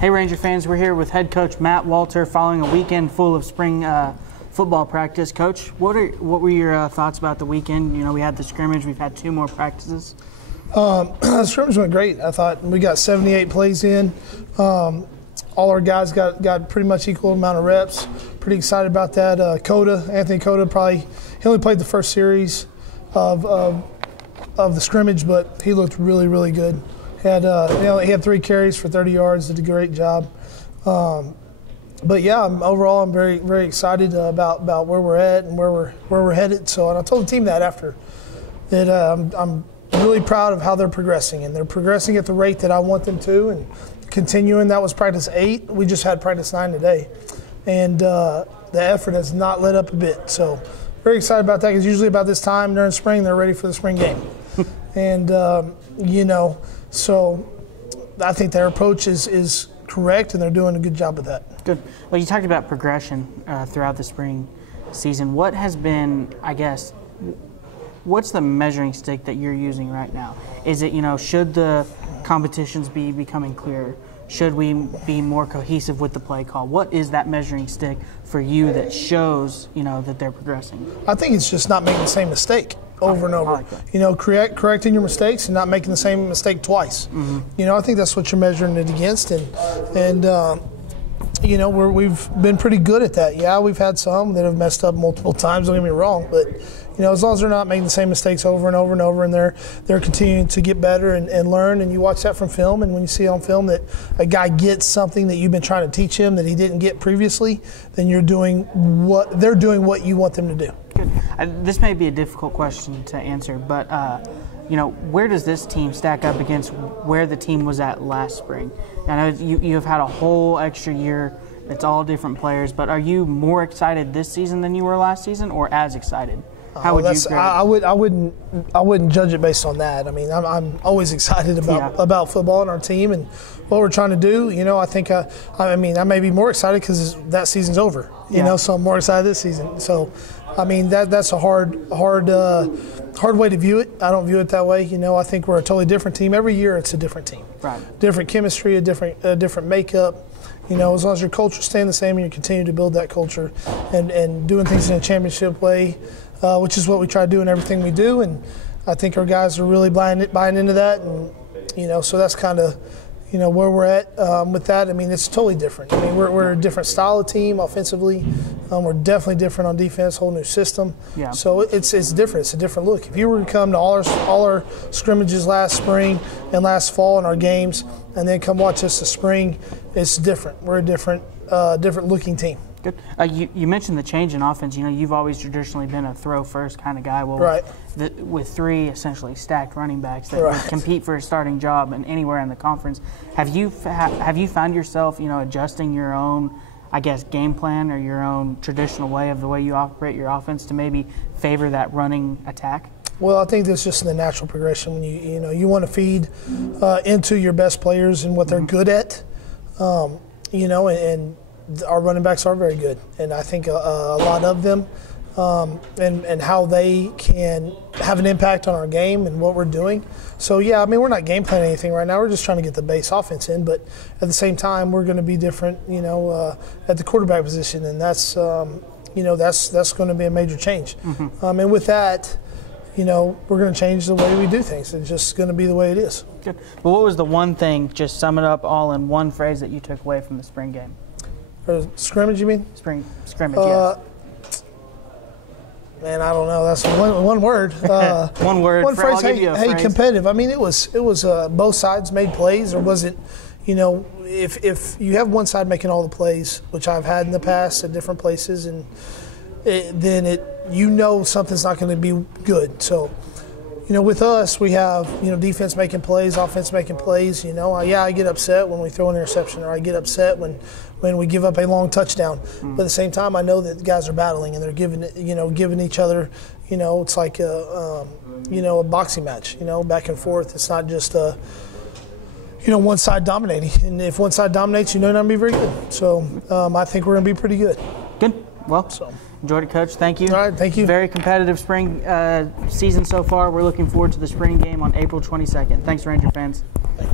Hey Ranger fans, we're here with head coach Matt Walter following a weekend full of spring football practice. Coach, what were your thoughts about the weekend? You know, we had the scrimmage, we've had 2 more practices. The scrimmage went great. I thought we got 78 plays in. All our guys got pretty much equal amount of reps. Pretty excited about that. Anthony Cota, he only played the first series of the scrimmage, but he looked really, really good. He had 3 carries for 30 yards. Did a great job. But yeah, overall, I'm very, very excited about where we're at and where we're headed. And I told the team that after that I'm really proud of how they're progressing, and they're progressing at the rate that I want them to, and continuing. That was practice 8. We just had practice 9 today, and the effort has not let up a bit. So very excited about that, because usually about this time during spring they're ready for the spring game, and so I think their approach is correct, and they're doing a good job of that. Good. Well, you talked about progression throughout the spring season. What has been, what's the measuring stick that you're using right now? Is it, should the competitions be becoming clearer? Should we be more cohesive with the play call? What is that measuring stick for you that shows, that they're progressing? I think it's just not making the same mistake over and over. Correcting your mistakes and not making the same mistake twice. Mm-hmm. I think that's what you're measuring it against, and we've been pretty good at that. Yeah, we've had some that have messed up multiple times, don't get me wrong, but as long as they're not making the same mistakes over and over and over, and they're continuing to get better and learn, and you watch that from film, and when you see on film that a guy gets something that you've been trying to teach him that he didn't get previously, then they're doing what you want them to do. Good. This may be a difficult question to answer, but where does this team stack up against where the team was at last spring? I know you've had a whole extra year. It's all different players, but are you more excited this season than you were last season, or as excited? How would you grade it? I wouldn't judge it based on that. I mean, I'm always excited about football and our team and what we're trying to do. I think I may be more excited because that season's over. So I'm more excited this season. So, that's a hard way to view it. I don't view it that way. I think we're a totally different team. Every year it's a different team. Right. Different chemistry, a different makeup. As long as your culture's staying the same and you continue to build that culture and doing things in a championship way, which is what we try to do in everything we do. And I think our guys are really buying into that. And, so that's kind of, where we're at with that. It's totally different. We're a different style of team offensively. We're definitely different on defense, whole new system. Yeah. So it's different. It's a different look. If you were to come to all our scrimmages last spring and last fall in our games, and then come watch us this spring, it's different. We're a different looking team. Good. You mentioned the change in offense. You've always traditionally been a throw-first kind of guy. Well, right. With 3 essentially stacked running backs that would compete for a starting job and anywhere in the conference, have you found yourself, adjusting your own, game plan or your own traditional way of the way you operate your offense to maybe favor that running attack? Well, I think that's just the natural progression. When you want to feed into your best players and what they're good at, and our running backs are very good, and I think a lot of them, and how they can have an impact on our game and what we're doing. So yeah, we're not game planning anything right now. We're just trying to get the base offense in, but at the same time, we're going to be different, at the quarterback position, and that's going to be a major change. Mm-hmm. And with that, we're going to change the way we do things. It's just going to be the way it is. Good. Well, what was the one thing, just sum it up all in one phrase, that you took away from the spring game? For scrimmage, you mean? Spring scrimmage, yes. Man, I don't know. That's one word. One word. One phrase. I'll give you a phrase. Competitive. It was both sides made plays, or was it? If you have one side making all the plays, which I've had in the past at different places, and then something's not going to be good. So, with us, we have defense making plays, offense making plays. I get upset when we throw an interception, or I get upset when we give up a long touchdown. Mm-hmm. But at the same time, I know that the guys are battling and they're giving each other. It's like a boxing match. Back and forth. It's not just one side dominating. And if one side dominates, not going to be very good. So I think we're going to be pretty good. Good. Well. Enjoyed it, Coach. Thank you. All right, thank you. Very competitive spring season so far. We're looking forward to the spring game on April 22nd. Thanks, Ranger fans.